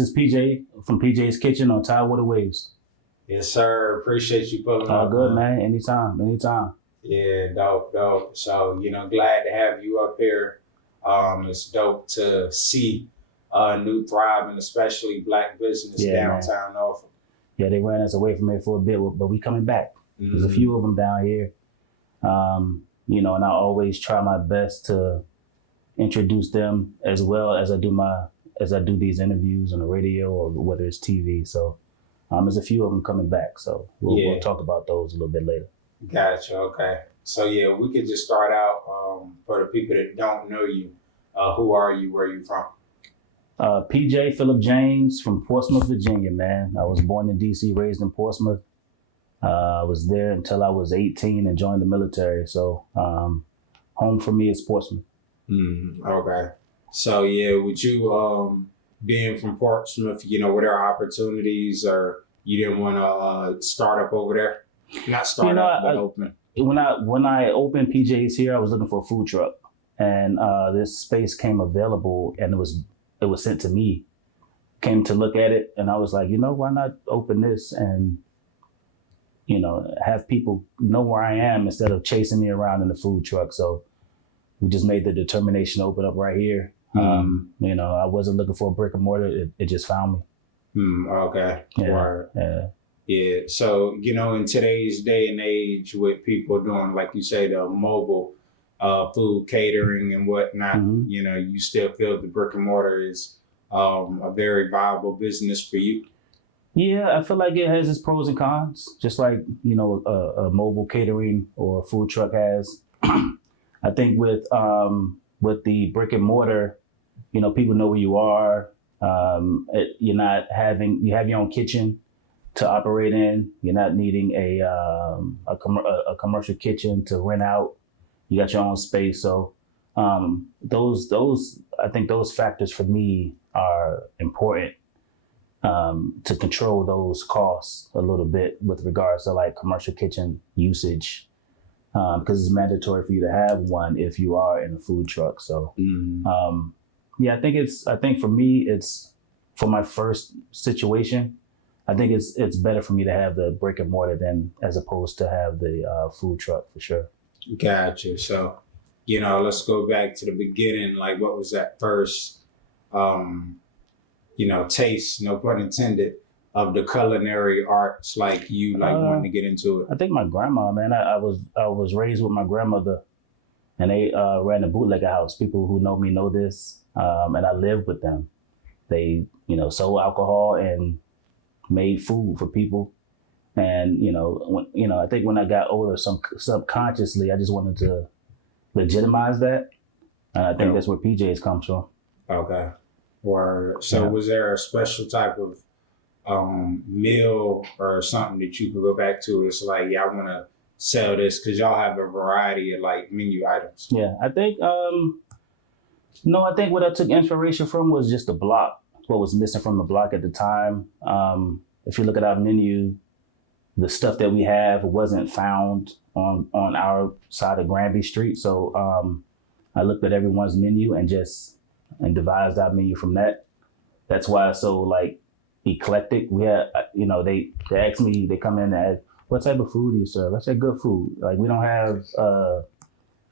is PJ from PJ's Kitchen on Tidewater Waves. Yes, sir. Appreciate you pulling All up. good, man. Anytime. Yeah, dope. So, glad to have you up here. It's dope to see new thriving, especially Black business downtown Norfolk. Yeah, they ran us away from here for a bit, but we coming back. Mm-hmm. There's a few of them down here. And I always try my best to introduce them as well as I do these interviews on the radio or whether it's TV. So there's a few of them coming back. So we'll talk about those a little bit later. Gotcha. Okay. So we could just start out for the people that don't know you. Who are you? Where are you from? PJ Philip James from Portsmouth, Virginia, man. I was born in DC, raised in Portsmouth. I was there until I was 18 and joined the military. So home for me is Portsmouth. Okay. So with you being from Portsmouth, were there opportunities or you didn't want to start up over there? Not start up, but open. When I opened PJ's here, I was looking for a food truck, and this space came available, and it was sent to me. Came to look at it, and I was like, why not open this and have people know where I am instead of chasing me around in the food truck. So we just made the determination to open up right here. I wasn't looking for a brick and mortar. It just found me. Okay. Yeah. So, in today's day and age with people doing, like you say, the mobile food catering and whatnot, you still feel the brick and mortar is a very viable business for you? Yeah, I feel like it has its pros and cons, just like, a mobile catering or a food truck has. I think with the brick and mortar, people know where you are. You have your own kitchen to operate in. You're not needing a commercial kitchen to rent out. You got your own space. So I think those factors for me are important to control those costs a little bit with regards to like commercial kitchen usage. Because it's mandatory for you to have one if you are in a food truck. So, I think for me, it's for my first situation. I think it's better for me to have the brick and mortar than as opposed to have the food truck for sure. Gotcha. So, let's go back to the beginning. Like, what was that first, taste? No pun intended. Of the culinary arts, like wanting to get into it? I think my grandma, man. I was raised with my grandmother, and they ran a bootlegger house. People who know me know this, and I lived with them. They, sold alcohol and made food for people, and I think when I got older, subconsciously, I just wanted to legitimize that, and I think that's where PJ's comes from. Okay. So was there a special type of meal or something that you could go back to? It's like, I want to sell this because y'all have a variety of like menu items. Yeah, I think I think what I took inspiration from was just the block. What was missing from the block at the time. If you look at our menu, the stuff that we have wasn't found on our side of Granby Street. So I looked at everyone's menu and devised our menu from that. That's why it's so like eclectic. We had, they ask me, they come in and ask, what type of food do you serve? I said, good food. Like, we don't have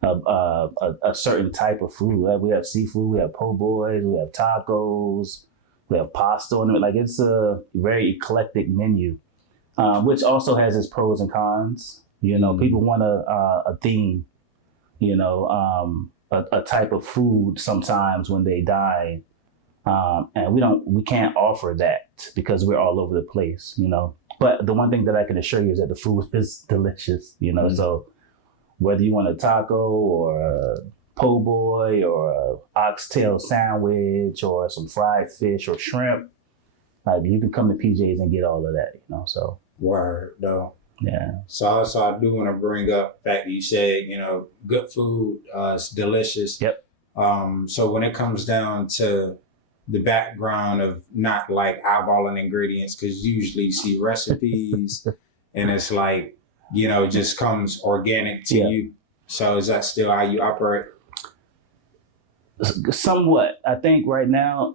a certain type of food. We have seafood, we have po' boys, we have tacos, we have pasta on it. Like, it's a very eclectic menu, which also has its pros and cons. People want a theme, a type of food sometimes when they dine. And we can't offer that because we're all over the place, But the one thing that I can assure you is that the food is delicious, So whether you want a taco or a po' boy or a oxtail sandwich or some fried fish or shrimp, like, you can come to PJ's and get all of that, So. Word, though. Yeah. So I do want to bring up the fact that you said, good food, it's delicious. Yep. So when it comes down to the background of not like eyeballing ingredients, because usually you see recipes and it's like, just comes organic to you. So is that still how you operate? Somewhat. I think right now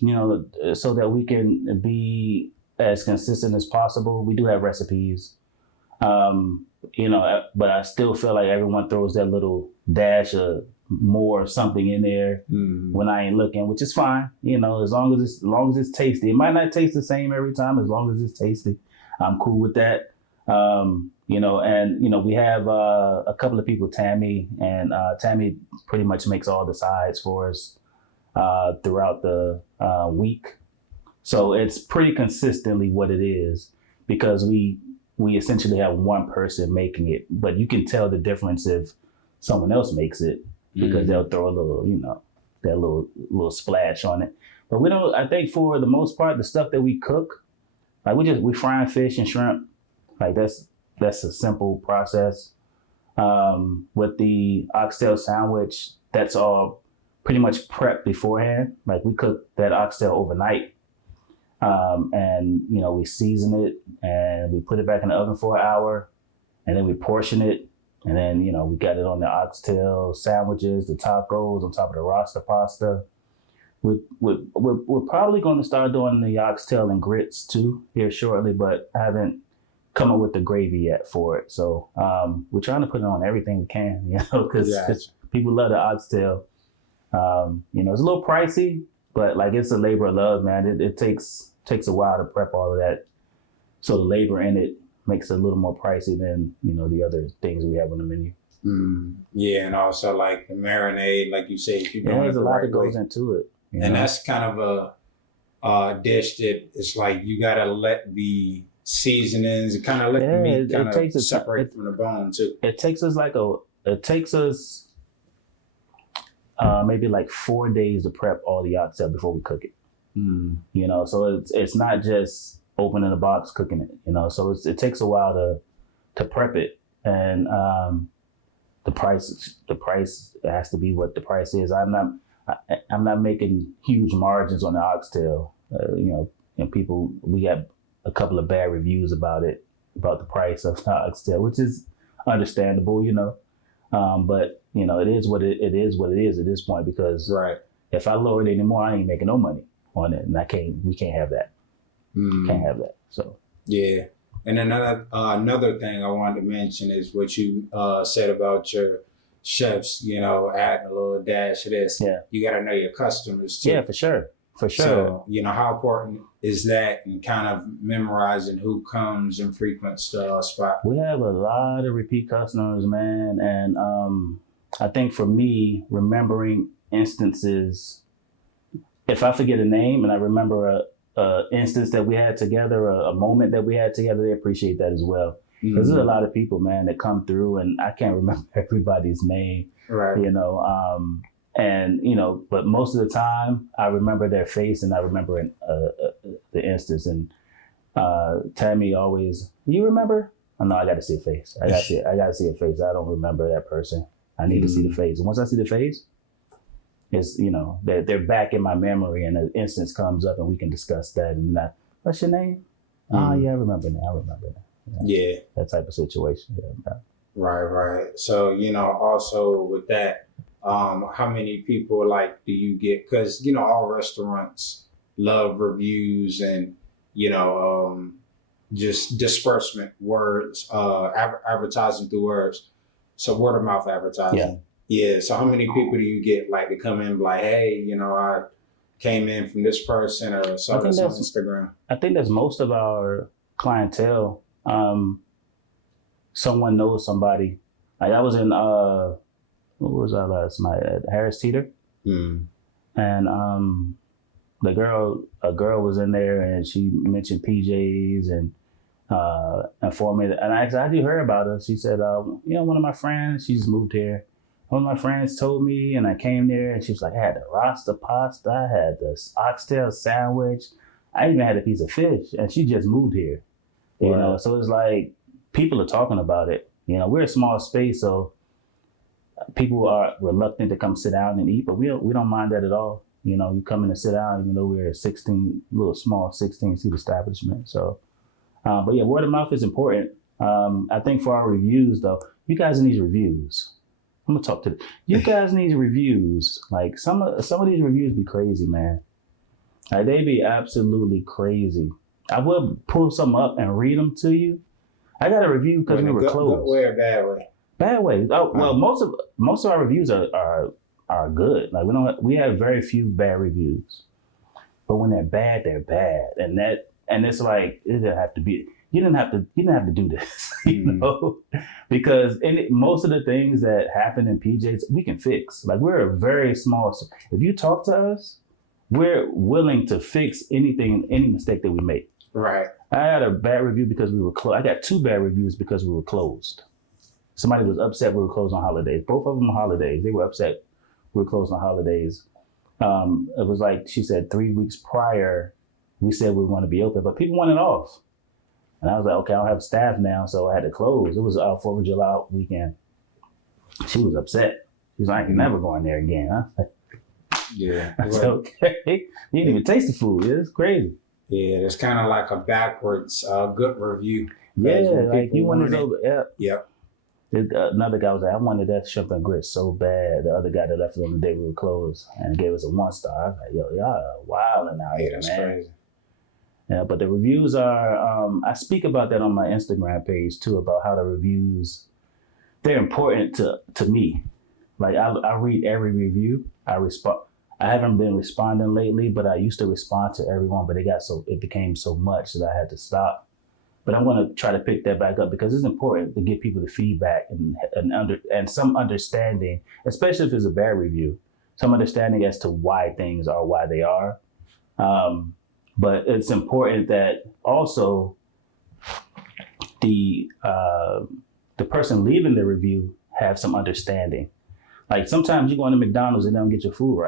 so that we can be as consistent as possible, we do have recipes. But I still feel like everyone throws that little dash of more something in there when I ain't looking, which is fine. As long as it's tasty. It might not taste the same every time. As long as it's tasty, I'm cool with that. We have a couple of people, Tammy, and Tammy pretty much makes all the sides for us throughout the week. So it's pretty consistently what it is, because we essentially have one person making it, but you can tell the difference if someone else makes it, because they'll throw a little, that little splash on it. But we don't. I think for the most part, the stuff that we cook, like we frying fish and shrimp, like that's a simple process. With the oxtail sandwich, that's all pretty much prepped beforehand. Like we cook that oxtail overnight. And we season it and we put it back in the oven for an hour, and then we portion it, and then we got it on the oxtail sandwiches, the tacos on top of the rasta pasta. We're probably going to start doing the oxtail and grits too here shortly, but I haven't come up with the gravy yet for it. So we're trying to put it on everything we can, because people love the oxtail. It's a little pricey, but like it's a labor of love, man. It takes a while to prep all of that. So the labor in it makes it a little more pricey than, the other things we have on the menu. Yeah, and also like the marinade, like you say, if you're doing there's it a the lot right that goes way. into it. And that's kind of a dish that it's like you gotta let the seasonings, kind of let the meat kind of separate from the bone too. It takes us maybe like 4 days to prep all the oxtail before we cook it. So it's not just opening the box, cooking it, so it takes a while to prep it. And the price has to be what the price is. I'm not making huge margins on the oxtail. People, we got a couple of bad reviews about the price of the oxtail, which is understandable, but it is what it is at this point, because if I lower it anymore, I ain't making no money on it, and we can't have that. Can't have that. So yeah. And another thing I wanted to mention is what you said about your chefs, adding a little dash of this. Yeah. You got to know your customers too. Yeah, for sure. So, how important is that in kind of memorizing who comes and frequents the spot? We have a lot of repeat customers, man. And I think for me, remembering instances, if I forget a name and I remember a instance that we had together, a moment that we had together, they appreciate that as well. Because there's a lot of people, man, that come through and I can't remember everybody's name, right? But most of the time I remember their face and I remember the instance. And Tammy always, you remember? Oh, no, I got to see a face. I got to see a face. I don't remember that person. I need to see the face. And once I see the face, it's, they're back in my memory, and an instance comes up and we can discuss that. And what's your name? Oh, yeah, I remember that. Yeah. That type of situation. Yeah. Right. So, also with that, how many people do you get? Because, all restaurants love reviews and, just disbursement words, advertising through words. So word of mouth advertising. Yeah. So how many people do you get to come in like, hey, I came in from this person or saw this on Instagram? I think that's most of our clientele. Someone knows somebody. Like I was in, what was I last night at Harris Teeter? And a girl was in there and she mentioned PJ's and informed me that, and I asked, how did you hear about us? She said, one of my friends, she's moved here. One of my friends told me, and I came there, and she was like, I had the rasta pasta, I had the oxtail sandwich, I even had a piece of fish, and she just moved here. So it's like people are talking about it. We're a small space, so people are reluctant to come sit down and eat, but we don't mind that at all. You come in and sit down, even though we're a 16-seat establishment. So, but yeah, word of mouth is important. I think for our reviews, though, you guys need reviews. I'm gonna talk to you guys need reviews. Like some of these reviews be crazy, man. Like they be absolutely crazy. I will pull some up and read them to you. I got a review because we were closed. Good way or bad way? Bad way. Oh, well, most of our reviews are good. Like we have very few bad reviews, but when they're bad, and it's like it didn't have to be. You didn't have to do this, you know, because most of the things that happen in PJ's we can fix. Like we're a very small. If you talk to us, we're willing to fix any mistake that we make. Right. I had a bad review because we were closed. I got 2 bad reviews because we were closed. Somebody was upset we were closed on holidays. Both of them holidays. They were upset we were closed on holidays. It was like she said 3 weeks prior, we said we were going to be open, but people wanted off. And I was like, okay, I don't have staff now, so I had to close. It was 4th of July weekend. She was upset. She's like, I ain't never going there again. I was like, yeah. I said, okay. You didn't even taste the food. It's crazy. Yeah, it's kind of like a backwards good review. Yeah, like you wanted to. Yep. Another guy was like, I wanted that shrimp and grits so bad. The other guy that left it on the day we were closed and gave us a 1 star. I was like, yo, y'all are wilding out here, that's man. Crazy. Yeah, but the reviews are, I speak about that on my Instagram page too, about how the reviews, they're important to me. Like I read every review. I respond. I haven't been responding lately, but I used to respond to everyone, but it became so much that I had to stop. But I'm going to try to pick that back up because it's important to give people the feedback and some understanding, especially if it's a bad review, some understanding as to why things are why they are. But it's important that also the person leaving the review have some understanding. Like sometimes you go into McDonald's and they don't get your food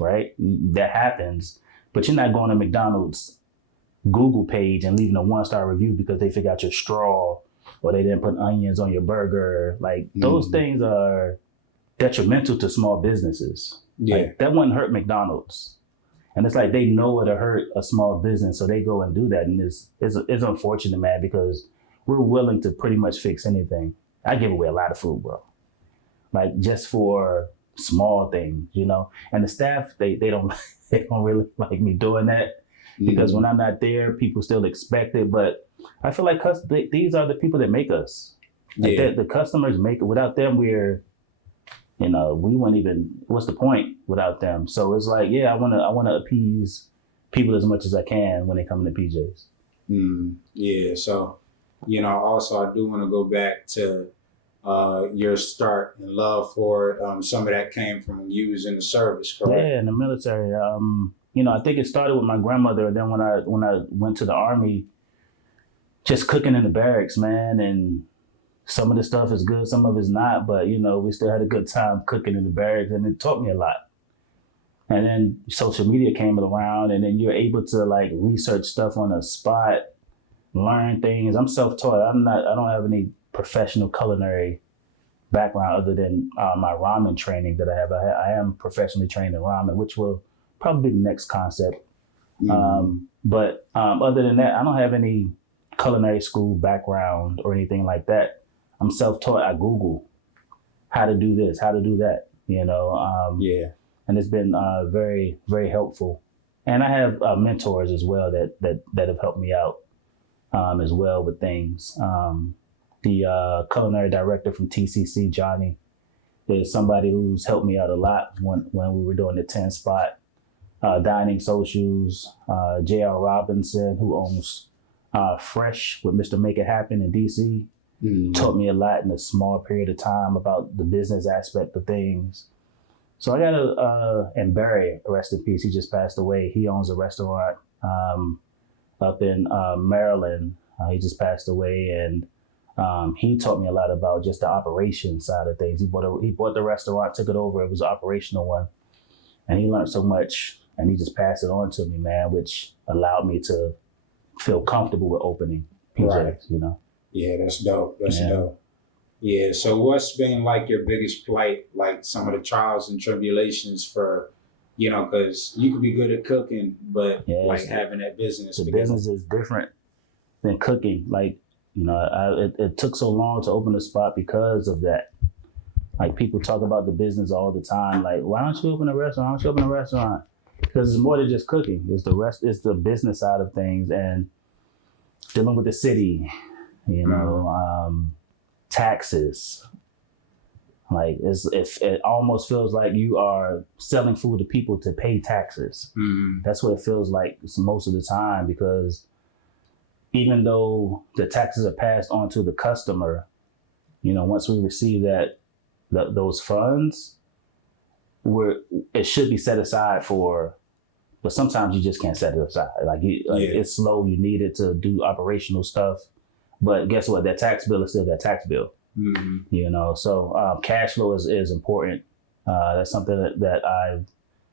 right? That happens, but you're not going to McDonald's Google page and leaving a 1-star review because they forgot your straw or they didn't put onions on your burger. Like those things are detrimental to small businesses. Yeah. Like, that wouldn't hurt McDonald's. And it's like they know it'll hurt a small business, so they go and do that. And it's unfortunate, man, because we're willing to pretty much fix anything. I give away a lot of food, bro. Like just for small things, you know. And the staff, they don't really like me doing that because when I'm not there, people still expect it. But I feel like these are the people that make us. Like the customers make it. Without them, we wouldn't even. What's the point without them? So it's like, I wanna appease people as much as I can when they come to PJ's. Yeah. So, also I do want to go back to your start and love for it. Some of that came from when you was in the service, correct? Yeah, in the military. I think it started with my grandmother. And then when I went to the Army, just cooking in the barracks, man. And some of the stuff is good, some of it's not. But, we still had a good time cooking in the barracks. And it taught me a lot. And then social media came around. And then you're able to, like, research stuff on the spot, learn things. I'm self-taught. I don't have any professional culinary background other than my ramen training that I have. I am professionally trained in ramen, which will probably be the next concept. But other than that, I don't have any culinary school background or anything like that. I'm self-taught. I Google how to do this, how to do that, and it's been very, very helpful. And I have mentors as well that have helped me out as well with things. The culinary director from TCC, Johnny, is somebody who's helped me out a lot when we were doing the 10 spot dining socials. J.R. Robinson, who owns Fresh with Mr. Make It Happen in DC, taught me a lot in a small period of time about the business aspect of things. So I got and Barry, rest in peace, he just passed away. He owns a restaurant up in Maryland. He just passed away, and he taught me a lot about just the operation side of things. He bought the restaurant, took it over. It was an operational one, and he learned so much, and he just passed it on to me, man, which allowed me to feel comfortable with opening PJ's, Right. Yeah, that's dope. That's dope. Yeah. So what's been like your biggest plight, like some of the trials and tribulations for, because you could be good at cooking, but having that business. The business is different than cooking. Like, it took so long to open the spot because of that. Like people talk about the business all the time. Like, why don't you open a restaurant? Why don't you open a restaurant? because it's more than just cooking. It's the business side of things and dealing with the city, taxes. Like it almost feels like you are selling food to people to pay taxes. That's what it feels like most of the time, because even though the taxes are passed on to the customer, once we receive those funds, it should be set aside for. But sometimes you just can't set it aside. It's slow. You need it to do operational stuff. But guess what? That tax bill is still that tax bill. So cash flow is important. That's something that I've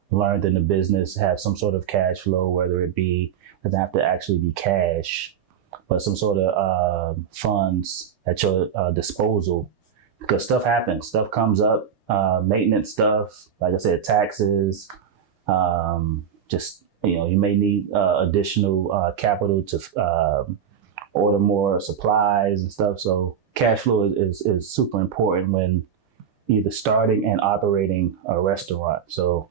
learned in the business. Have some sort of cash flow, whether it doesn't have to actually be cash, but some sort of funds at your disposal, because stuff happens. Stuff comes up, maintenance stuff. Like I said, taxes. You may need additional capital to order more supplies and stuff. So cash flow is super important when either starting and operating a restaurant. So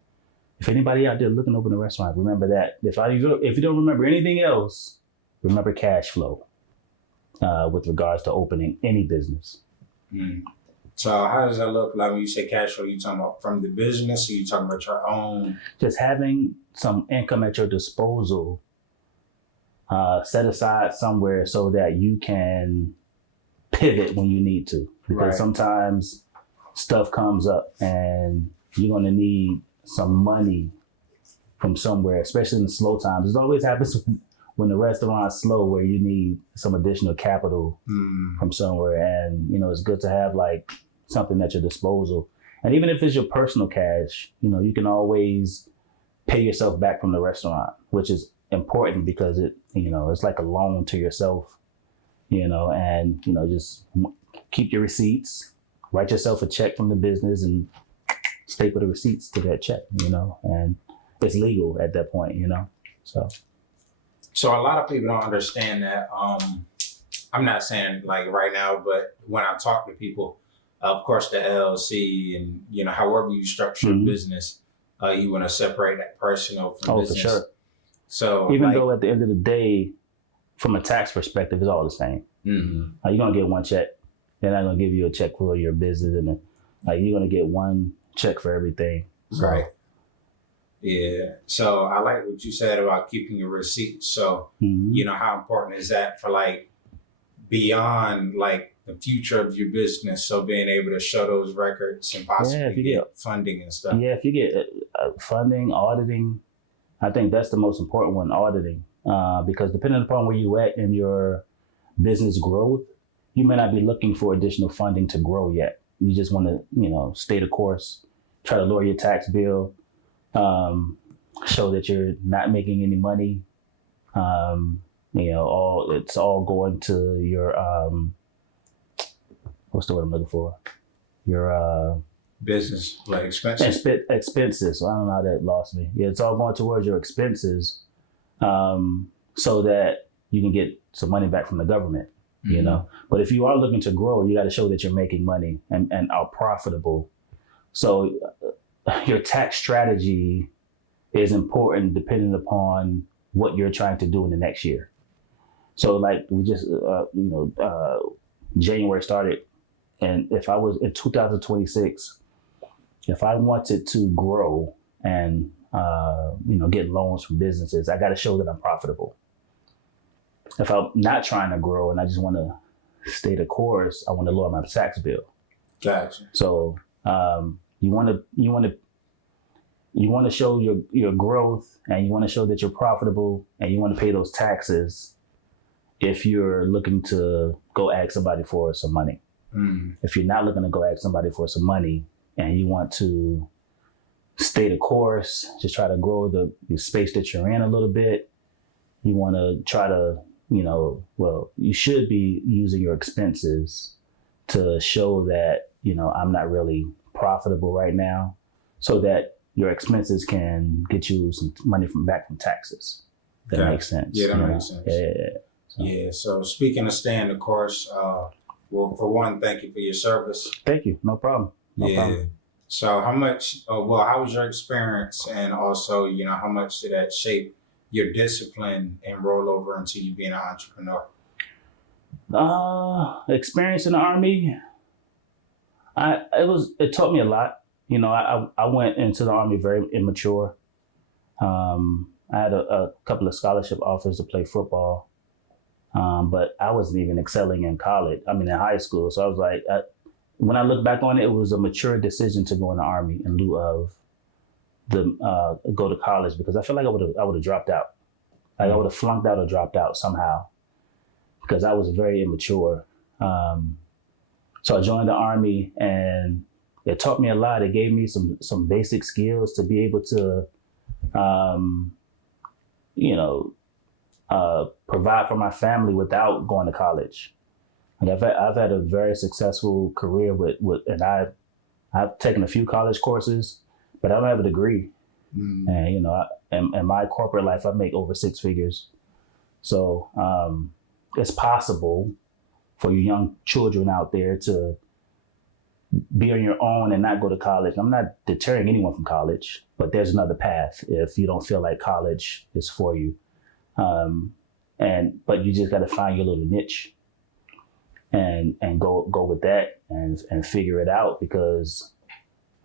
if anybody out there looking to open a restaurant, remember that. If you don't remember anything else, remember cash flow with regards to opening any business. So how does that look like when you say cash flow? You talking about from the business, or you talking about your own? Just having some income at your disposal, set aside somewhere so that you can pivot when you need to. Because sometimes stuff comes up and you're going to need some money from somewhere, especially in the slow times. It always happens when the restaurant's slow, where you need some additional capital from somewhere. And, it's good to have like something at your disposal. And even if it's your personal cash, you can always pay yourself back from the restaurant, which is important because it's like a loan to yourself, and, just keep your receipts, write yourself a check from the business and staple the receipts to that check, and it's legal at that point, So a lot of people don't understand that. I'm not saying like right now, but when I talk to people, of course, the LLC and, however you structure a business, you want to separate that personal from business. Oh, for sure. So even though at the end of the day, from a tax perspective, it's all the same. You're going to get one check. They're not going to give you a check for your business. And you're going to get one check for everything. So. Right. Yeah. So I like what you said about keeping your receipts. So, how important is that for like beyond like the future of your business? So being able to show those records and possibly get funding and stuff. Yeah. If you get funding, auditing, I think that's the most important one, auditing, because depending upon where you at in your business growth, you may not be looking for additional funding to grow yet. You just want to, stay the course, try to lower your tax bill, show that you're not making any money. It's all going to your, what's the word I'm looking for? Your business, like expenses. Expenses. So I don't know how that lost me. Yeah, it's all going towards your expenses, so that you can get some money back from the government. But if you are looking to grow, you got to show that you're making money and are profitable. So your tax strategy is important depending upon what you're trying to do in the next year. So like we just, January started, and if I was in 2026, if I wanted to grow and, get loans from businesses, I got to show that I'm profitable. If I'm not trying to grow and I just want to stay the course, I want to lower my tax bill. Gotcha. So you want to show your growth, and you want to show that you're profitable, and you want to pay those taxes if you're looking to go ask somebody for some money. If you're not looking to go ask somebody for some money and you want to stay the course, just try to grow the space that you're in a little bit, you want to try to, you should be using your expenses to show that, I'm not really profitable right now, so that your expenses can get you some money back from taxes. That makes sense. Yeah, that makes sense. Yeah. So speaking of staying the course, well, for one, thank you for your service. Thank you. No problem. No problem. So how much, how was your experience? And also, how much did that shape your discipline and roll over into you being an entrepreneur? Experience in the Army, it taught me a lot. I went into the Army very immature. I had a couple of scholarship offers to play football, but I wasn't even excelling in college. I mean, in high school. So I was like, when I look back on it, it was a mature decision to go in the Army in lieu of go to college, because I feel like I would have dropped out. Like I would have flunked out or dropped out somehow, because I was very immature. So I joined the Army, and it taught me a lot. It gave me some basic skills to be able to, provide for my family without going to college. Like I've had a very successful career and I've taken a few college courses, but I don't have a degree. And in my corporate life, I make over six figures. So it's possible for you young children out there to be on your own and not go to college. I'm not deterring anyone from college, but there's another path if you don't feel like college is for you. But you just got to find your little niche and go with that and figure it out, because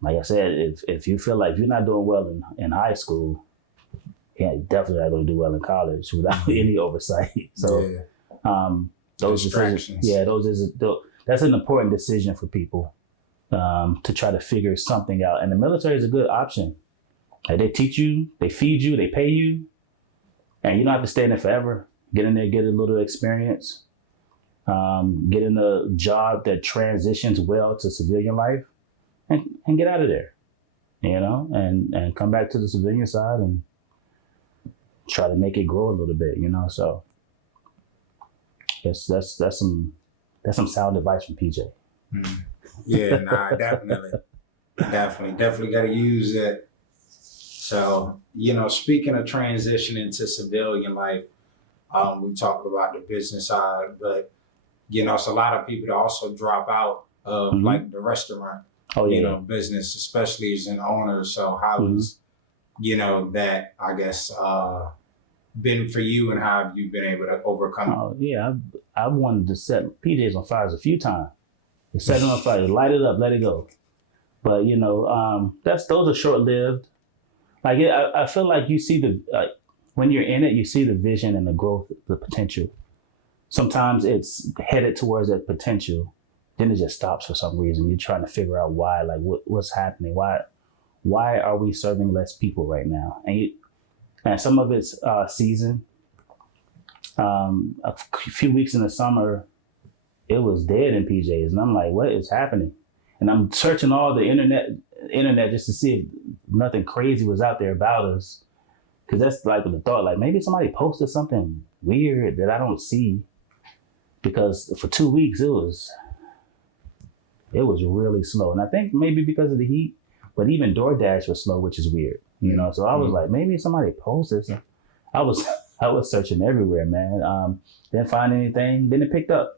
like I said, if you feel like you're not doing well in high school, yeah, you're definitely not going to do well in college without any oversight. So those distractions. That's an important decision for people to try to figure something out. And the military is a good option. Like they teach you, they feed you, they pay you, and you don't have to stay in there forever. Get in there, get a little experience, get in a job that transitions well to civilian life, and get out of there, and come back to the civilian side and try to make it grow a little bit, So that's some sound advice from PJay. Yeah, nah, definitely got to use it. So, speaking of transitioning to civilian life, we talked about the business side, but it's a lot of people that also drop out of like the restaurant, business, especially as an owner. So how has, that, I guess, been for you, and how have you been able to overcome it? Oh yeah, I wanted to set PJ's on fire a few times. Set it on fire, light it up, let it go. But those are short lived. Like I feel like you see when you're in it, you see the vision and the growth, the potential. Sometimes it's headed towards that potential, then it just stops for some reason. You're trying to figure out why, like what's happening, why are we serving less people right now? And some of it's season. A few weeks in the summer, it was dead in PJ's, and I'm like, what is happening? And I'm searching all the internet just to see if nothing crazy was out there about us, because that's like the thought, like maybe somebody posted something weird that I don't see, because for 2 weeks it was really slow, and I think maybe because of the heat, but even DoorDash was slow, which is weird, So I was like, maybe somebody posted something. I was searching everywhere, man. Didn't find anything. Then it picked up.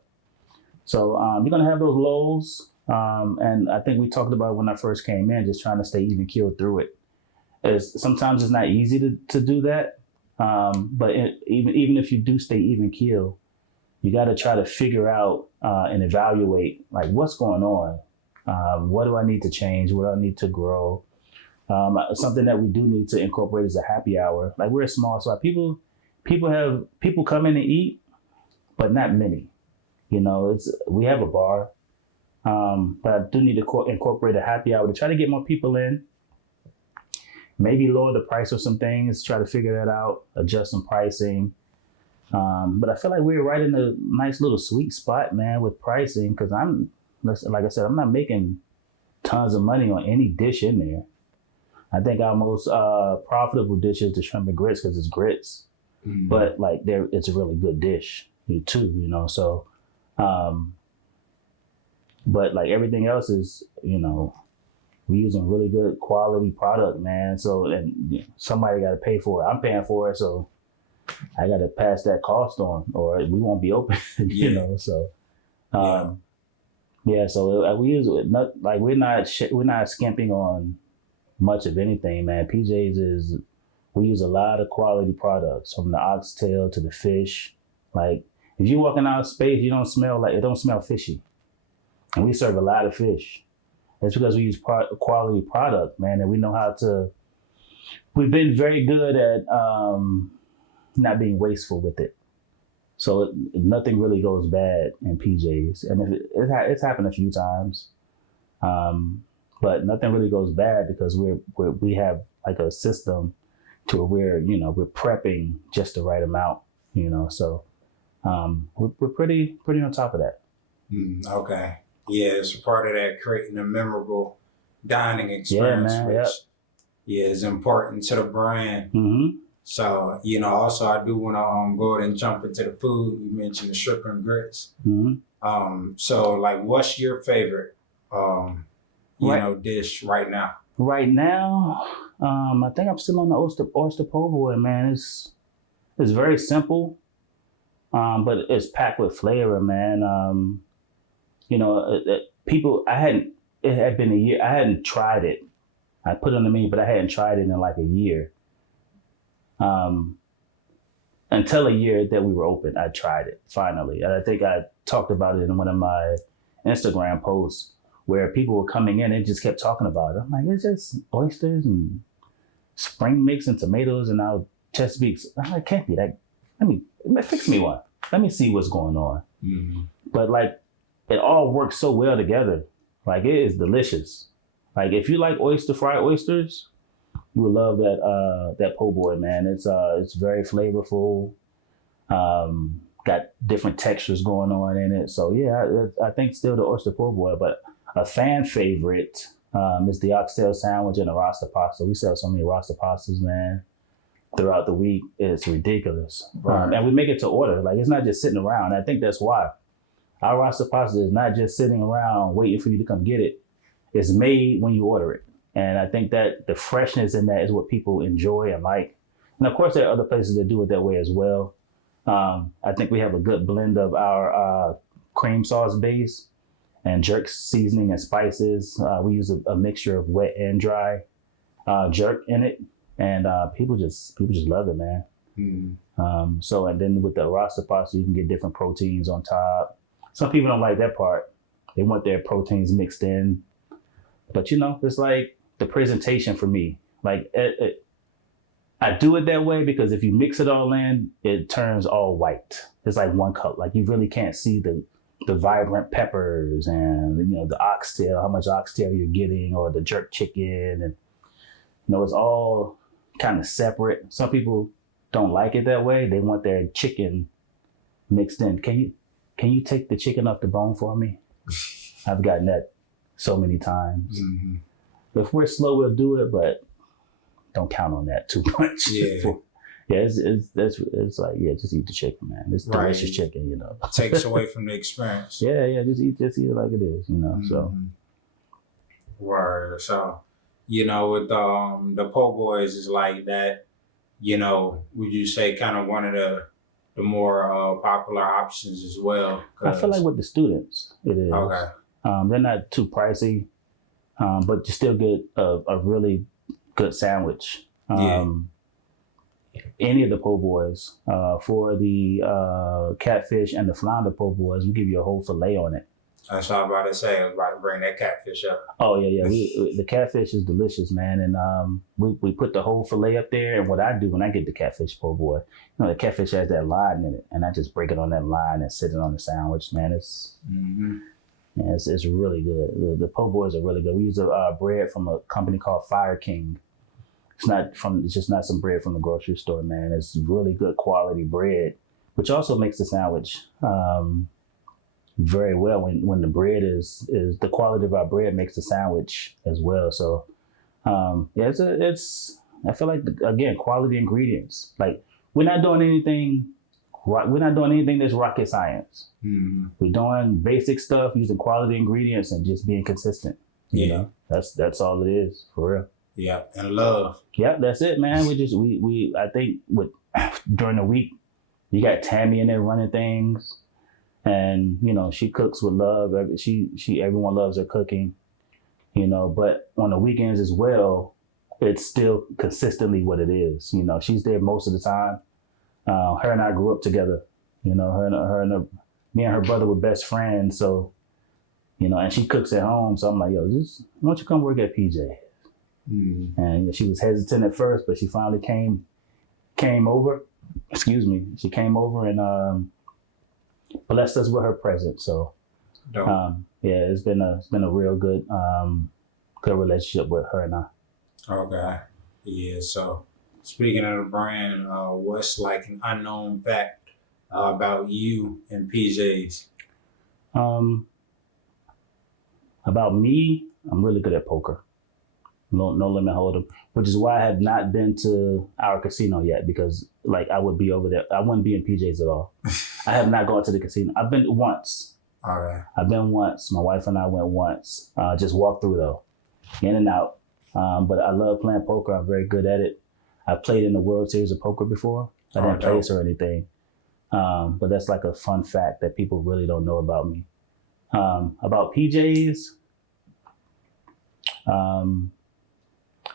So you're gonna have those lows, and I think we talked about when I first came in, just trying to stay even keeled through it. Sometimes it's not easy to do that, but even if you do stay even keeled, you got to try to figure out and evaluate like what's going on. What do I need to change? What do I need to grow? Something that we do need to incorporate is a happy hour. Like we're a small spot. People come in and eat, but not many. We have a bar, but I do need to incorporate a happy hour to try to get more people in. Maybe lower the price of some things, try to figure that out, adjust some pricing. But I feel like we're right in a nice little sweet spot, man, with pricing, because like I said, I'm not making tons of money on any dish in there. I think our most profitable dish is the shrimp and grits, because it's grits, but like it's a really good dish too, So, but like everything else is, we're using really good quality product, man. So, and somebody got to pay for it. I'm paying for it, so I got to pass that cost on, or we won't be open, So, Yeah, so we use it not like we're not skimping on much of anything, man. PJ's is we use a lot of quality products from the oxtail to the fish. Like if you walking out of space, you don't smell like it don't smell fishy, and we serve a lot of fish. It's because we use quality product, man, and we know how to. We've been very good at not being wasteful with it. So nothing really goes bad in PJs, and if it's happened a few times, but nothing really goes bad because we have like a system to where we're prepping just the right amount, So we're pretty on top of that. Okay, yeah, it's a part of that creating a memorable dining experience, Yeah, man, which is important to the brand. Mm-hmm. So, also I do want to go ahead and jump into the food. You mentioned the shrimp and grits. Mm-hmm. So like, what's your favorite, dish right now? Right now, I think I'm still on the oyster po' boy, man. It's very simple, but it's packed with flavor, man. People, it had been a year. I hadn't tried it. I put it on the menu, but I hadn't tried it in like a year. Until a year that we were open, I tried it finally. And I think I talked about it in one of my Instagram posts where people were coming in and just kept talking about it. I'm like, it's just oysters and spring mix and tomatoes and our chest beaks. I'm like, it can't be that. Fix me one. Let me see what's going on. Mm-hmm. But like, it all works so well together. Like, it is delicious. Like, if you like fried oysters, you would love that po' boy, man. It's very flavorful. Got different textures going on in it. So yeah, I think still the oyster po' boy, but a fan favorite is the oxtail sandwich and the rasta pasta. We sell so many rasta pastas, man, throughout the week. It's ridiculous. Right. And we make it to order. Like, it's not just sitting around. I think that's why. Our rasta pasta is not just sitting around waiting for you to come get it. It's made when you order it. And I think that the freshness in that is what people enjoy and like. And of course, there are other places that do it that way as well. I think we have a good blend of our cream sauce base and jerk seasoning and spices. We use a mixture of wet and dry jerk in it. And people just love it, man. Mm-hmm. And then with the rasta pasta, you can get different proteins on top. Some people don't like that part. They want their proteins mixed in. But it's like the presentation for me. Like I do it that way because if you mix it all in, it turns all white. It's like one color. Like, you really can't see the vibrant peppers and the oxtail, how much oxtail you're getting, or the jerk chicken, and it's all kind of separate. Some people don't like it that way. They want their chicken mixed in. Can you take the chicken off the bone for me? I've gotten that so many times. Mm-hmm. If we're slow, we'll do it, but don't count on that too much. Yeah. It's like, just eat the chicken, man. It's delicious chicken, Takes away from the experience. Yeah, just eat it like it is, Mm-hmm. So. Word. So, with the po' boys is like that, would you say kind of one of the more popular options as well? I feel like with the students, it is. Okay. They're not too pricey, but you still get a really good sandwich. Any of the po' boys, for the catfish and the flounder po' boys, we give you a whole fillet on it. That's what I was about to say. I was about to bring that catfish up. Oh yeah. The catfish is delicious, man, and we put the whole fillet up there. And what I do when I get the catfish po' boy, the catfish has that line in it, and I just break it on that line and sit it on the sandwich, man. It's really good. The po' boys are really good. We use a bread from a company called Fire King. It's just not some bread from the grocery store, man. It's really good quality bread, which also makes the sandwich very well. When the bread is the quality of our bread makes the sandwich as well. So it's I feel like, again, quality ingredients. Like, we're not doing anything that's rocket science. Mm-hmm. We're doing basic stuff, using quality ingredients and just being consistent. That's all it is, for real. Yeah, and love. Yeah, that's it, man. We I think during the week, you got Tammy in there running things. And, you know, she cooks with love. Everyone loves her cooking, you know, but on the weekends as well, it's still consistently what it is. You know, she's there most of the time. Her and I grew up together, you know, me and her brother were best friends. So, you know, and she cooks at home. So I'm like, yo, just why don't you come work at PJay? And she was hesitant at first, but she finally came over. Excuse me. She came over and blessed us with her presence. So, yeah, it's been a real good relationship with her and I. Okay. Yeah. So, speaking of the brand, what's like an unknown fact about you and PJ's? About me, I'm really good at poker. No limit hold'em, which is why I have not been to our casino yet, because like I would be over there. I wouldn't be in PJ's at all. I have not gone to the casino. I've been once. All right. I've been once. My wife and I went once. Just walked through though, in and out. But I love playing poker. I'm very good at it. I've played in the World Series of Poker before. I didn't place or anything. But that's like a fun fact that people really don't know about me. About PJ's,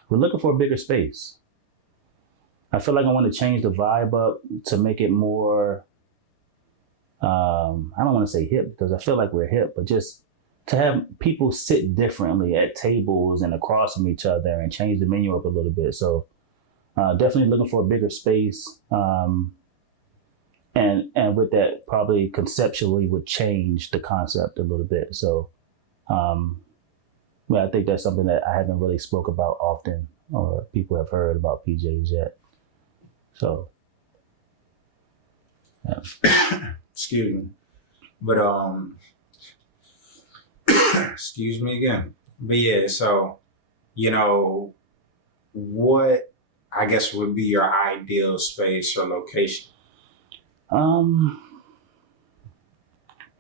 we're looking for a bigger space. I feel like I want to change the vibe up to make it more, I don't want to say hip because I feel like we're hip, but just to have people sit differently at tables and across from each other and change the menu up a little bit. So definitely looking for a bigger space. And with that, probably conceptually would change the concept a little bit. So I think that's something that I haven't really spoke about often or people have heard about PJ's yet. So, yeah. Excuse me. But, excuse me again. But yeah, so, you know, what I guess would be your ideal space or location?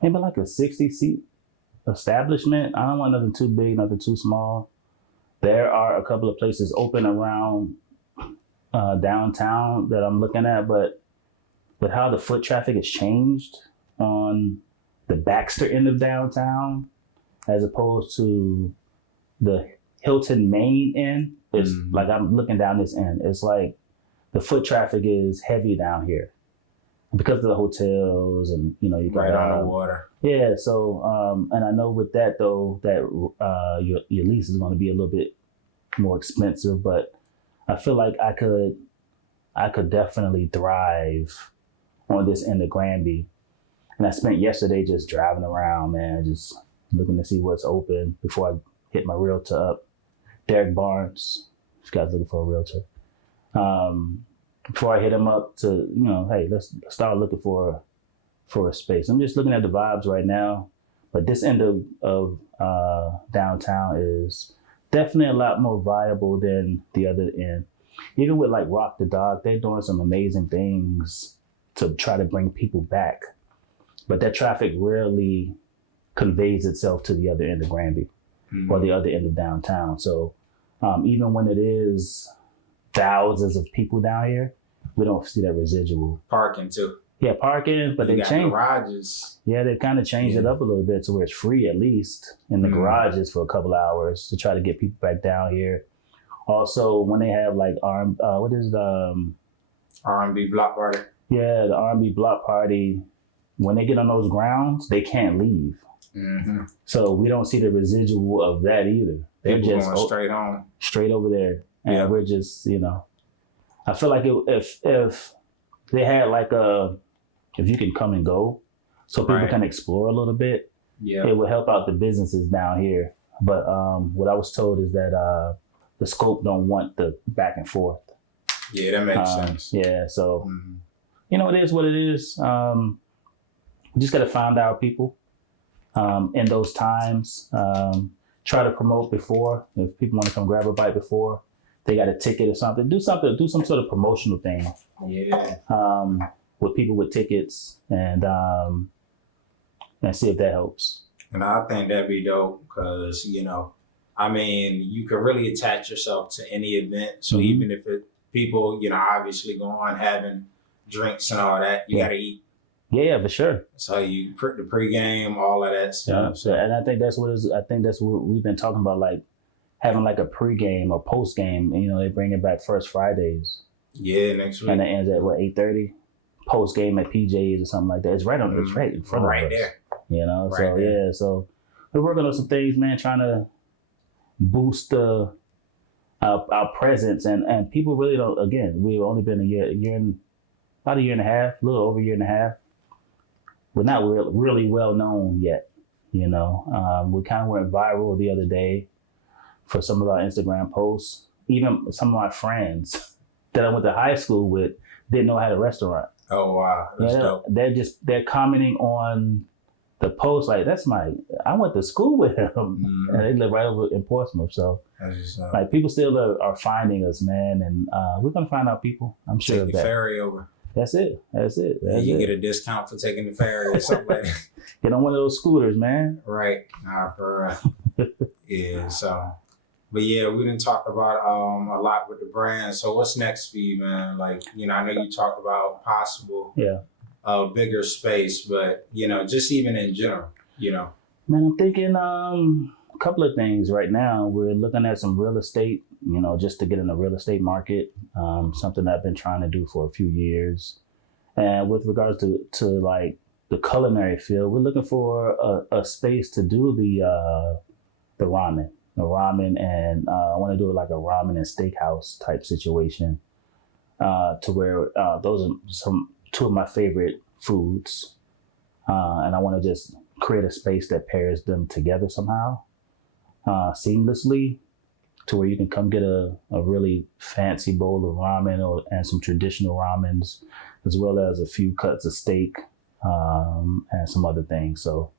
Maybe like a 60-seat establishment. I don't want nothing too big, nothing too small. There are a couple of places open around downtown that I'm looking at, but with how the foot traffic has changed on the Baxter end of downtown, as opposed to the Hilton main end, it's like I'm looking down this end. It's like the foot traffic is heavy down here because of the hotels and, you know, you got right on the water. Yeah. So, and I know with that though, that your lease is going to be a little bit more expensive, but I feel like I could definitely thrive on this end of Granby. And I spent yesterday just driving around, man, just looking to see what's open before I hit my realtor up. Derek Barnes, this guy's looking for a realtor. Before I hit him up to, you know, hey, let's start looking for a space. I'm just looking at the vibes right now, but this end of downtown is definitely a lot more viable than the other end. Even with like Rock the Dog, they're doing some amazing things to try to bring people back, but that traffic rarely conveys itself to the other end of Granby or the other end of downtown. So even when it is thousands of people down here, we don't see that residual. Parking too. Yeah, parking, but they changed garages. Yeah, they kind of changed it up a little bit to where it's free at least in the garages for a couple of hours to try to get people back down here. Also, when they have like what is the R&B block party? Yeah, the R&B block party. When they get on those grounds, they can't leave. So we don't see the residual of that either. They're people just going straight home, straight over there, and we're just, you know. I feel like if they had like if you can come and go, so people can explore a little bit, it would help out the businesses down here. But what I was told is that the scope don't want the back and forth. Yeah, that makes sense. Yeah, so you know, it is what it is. We just got to find our people in those times. Try to promote before. If people want to come grab a bite before, they got a ticket or something. Do some sort of promotional thing. Yeah. With people with tickets and see if that helps. And I think that'd be dope because, you know, I mean, you can really attach yourself to any event. So even if people, you know, obviously go on having drinks and all that, you got to eat. Yeah, for sure. So you the pregame, all of that stuff. Yeah. So, and I think that's what we've been talking about, like having like a pregame or postgame. You know, they bring it back first Fridays. Yeah, next week. And it ends at what, 8:30? Postgame at PJ's or something like that. It's right on. It's right in front of us. There. You know. Right So there. yeah. So we're working on some things, man. Trying to boost our presence, and people really don't. Again, we've only been about a year and a half, a little over a year and a half. We're not really well known yet. You know, we kind of went viral the other day for some of our Instagram posts. Even some of my friends that I went to high school with didn't know I had a restaurant. Oh wow, that's dope. They're commenting on the post like, I went to school with him, and they live right over in Portsmouth. So like people still are finding us, man, and we're gonna find out people. I'm sure take the ferry over. That's it. You get a discount for taking the ferry or something like that. Get on one of those scooters, man. Right. For yeah. So, but yeah, we didn't talk about a lot with the brand. So what's next for you, man? Like, you know, I know you talked about possible bigger space, but you know, just even in general, you know. Man, I'm thinking a couple of things right now. We're looking at some real estate, you know, just to get in the real estate market. Something I've been trying to do for a few years. And with regards to like the culinary field, we're looking for a space to do the ramen. And I want to do it like a ramen and steakhouse type situation, to where those are two of my favorite foods, and I want to just create a space that pairs them together somehow, seamlessly, to where you can come get a really fancy bowl of ramen and some traditional ramens, as well as a few cuts of steak, and some other things. So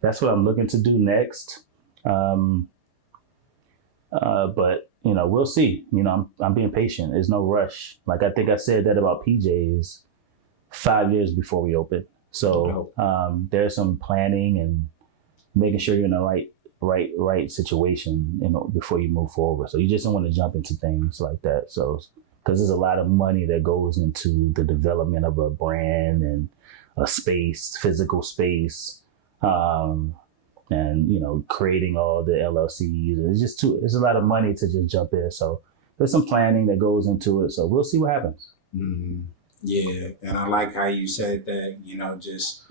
that's what I'm looking to do next. But you know, we'll see. You know, I'm being patient. There's no rush. Like I think I said that about PJ's 5 years before we open. So there's some planning and making sure you're in the right situation, you know, before you move forward. So you just don't want to jump into things like that. So because there's a lot of money that goes into the development of a brand and a space, physical space. And you know, creating all the LLCs. It's a lot of money to just jump in. So there's some planning that goes into it. So we'll see what happens. Mm-hmm. Yeah, and I like how you said that. You know, just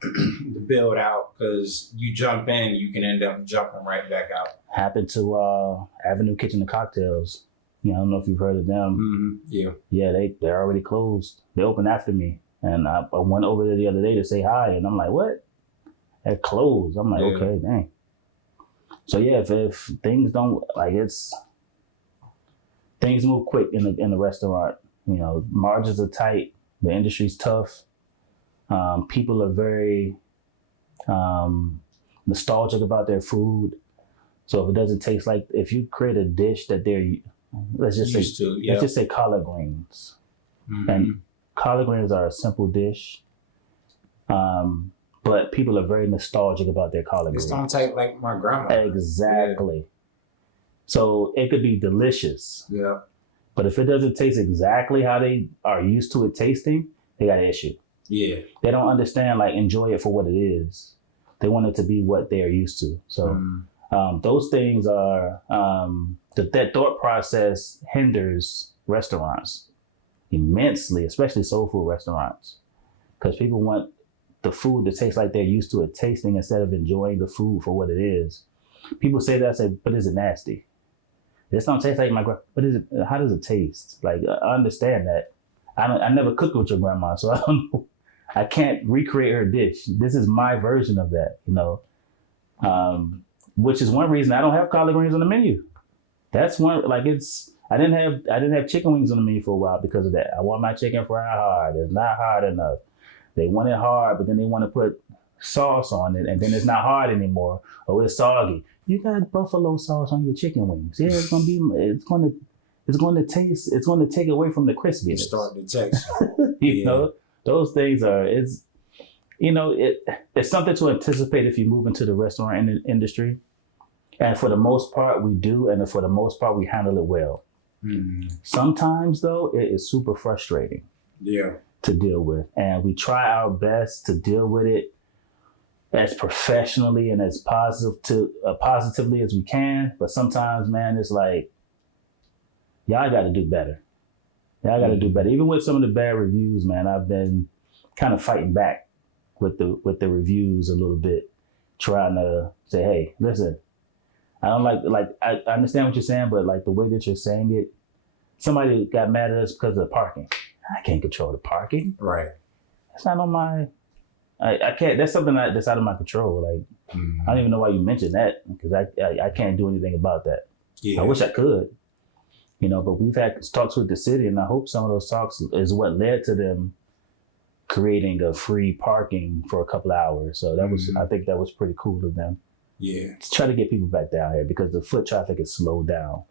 the build out, because you jump in, you can end up jumping right back out. Happened to Avenue Kitchen and Cocktails. You know, I don't know if you've heard of them. Mm-hmm. Yeah, they're already closed. They opened after me, and I went over there the other day to say hi, and I'm like, what? They're closed. I'm like, okay, dang. So yeah, if things don't things move quick in the restaurant. You know, margins are tight. The industry's tough. People are very nostalgic about their food. So if it doesn't taste like, if you create a dish that they're, let's just say collard greens, and collard greens are a simple dish. But people are very nostalgic about their collard greens. It's don't taste like my grandma. Exactly. Yeah. So it could be delicious. Yeah. But if it doesn't taste exactly how they are used to it tasting, they got an issue. Yeah. They don't understand, like, enjoy it for what it is. They want it to be what they are used to. So those things are, that thought process hinders restaurants immensely, especially soul food restaurants, because people want the food to taste like they're used to it tasting instead of enjoying the food for what it is. People say that, I say, but is it nasty? This don't taste like my grandma. What is it? How does it taste? Like, I understand that. I never cooked with your grandma, so I don't know. I can't recreate her dish. This is my version of that, you know. Which is one reason I don't have collard greens on the menu. That's one. Like, I didn't have chicken wings on the menu for a while because of that. I want my chicken fried hard. It's not hard enough. They want it hard, but then they want to put sauce on it, and then it's not hard anymore. Oh, it's soggy. You got buffalo sauce on your chicken wings. Yeah, it's going to take away from the crispiness. It's starting to taste. You know, those things are, it's something to anticipate if you move into the restaurant industry. And for the most part, we do. And for the most part, we handle it well. Sometimes, though, it is super frustrating. Yeah. to deal with. And we try our best to deal with it as professionally and as positively as we can. But sometimes, man, it's like, y'all got to do better. Y'all got to do better. Even with some of the bad reviews, man, I've been kind of fighting back with the reviews a little bit, trying to say, hey, listen, I don't I understand what you're saying, but like the way that you're saying it, somebody got mad at us because of the parking. I can't control the parking. Right. It's not on my. I can't. That's something that's out of my control. Like I don't even know why you mentioned that, because I can't do anything about that. Yeah. I wish I could, but we've had talks with the city, and I hope some of those talks is what led to them creating a free parking for a couple of hours. So that was, I think that was pretty cool of them. Yeah. To try to get people back down here, because the foot traffic is slowed down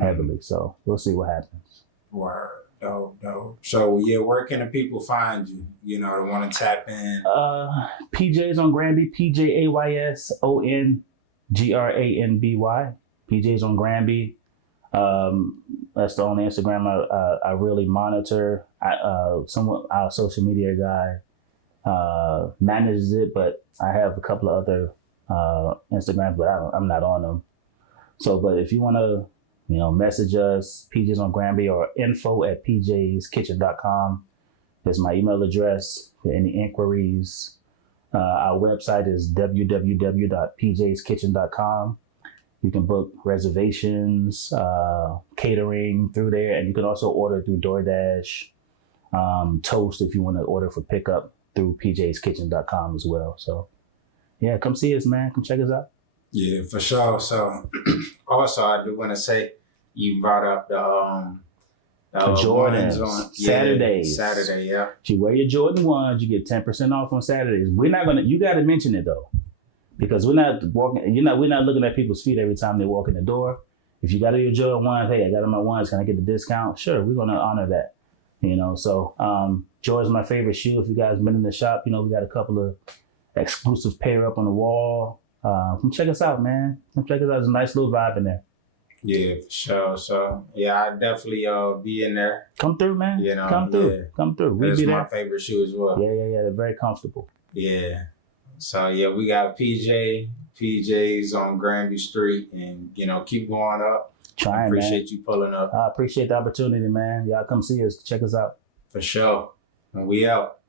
heavily. So we'll see what happens. Word. Dope. So yeah, where can the people find you? They want to tap in. PJay's on Granby. PJaysongranby. PJay's on Granby. That's the only Instagram I really monitor. Our social media guy manages it, but I have a couple of other Instagrams, but I'm not on them. So, but if you want to, message us, PJ's on Granby, or info@pjskitchen.com is my email address for any inquiries. Our website is www.pjskitchen.com. You can book reservations, catering through there, and you can also order through DoorDash, Toast if you want to order for pickup through pjskitchen.com as well. So, yeah, come see us, man. Come check us out. Yeah, for sure. So, also, I do want to say you brought up the Jordans on Saturdays. Saturday, yeah. If you wear your Jordan 1s, you get 10% off on Saturdays. We're not gonna. You got to mention it though, because we're not walking. We're not looking at people's feet every time they walk in the door. If you got your Jordan 1s, hey, I got on my 1s. Can I get the discount? Sure, we're gonna honor that. So Jordan's my favorite shoe. If you guys been in the shop, we got a couple of exclusive pair up on the wall. Come check us out, man. Come check us out. There's a nice little vibe in there. Yeah, for sure. So yeah, I definitely be in there. Come through, man. Come through. Yeah. Come through. That's my favorite shoe as well. Yeah. They're very comfortable. Yeah. So yeah, we got PJ's on Granby Street, and keep going up. Trying, appreciate you pulling up. I appreciate the opportunity, man. Y'all come see us. Check us out. For sure. And we out.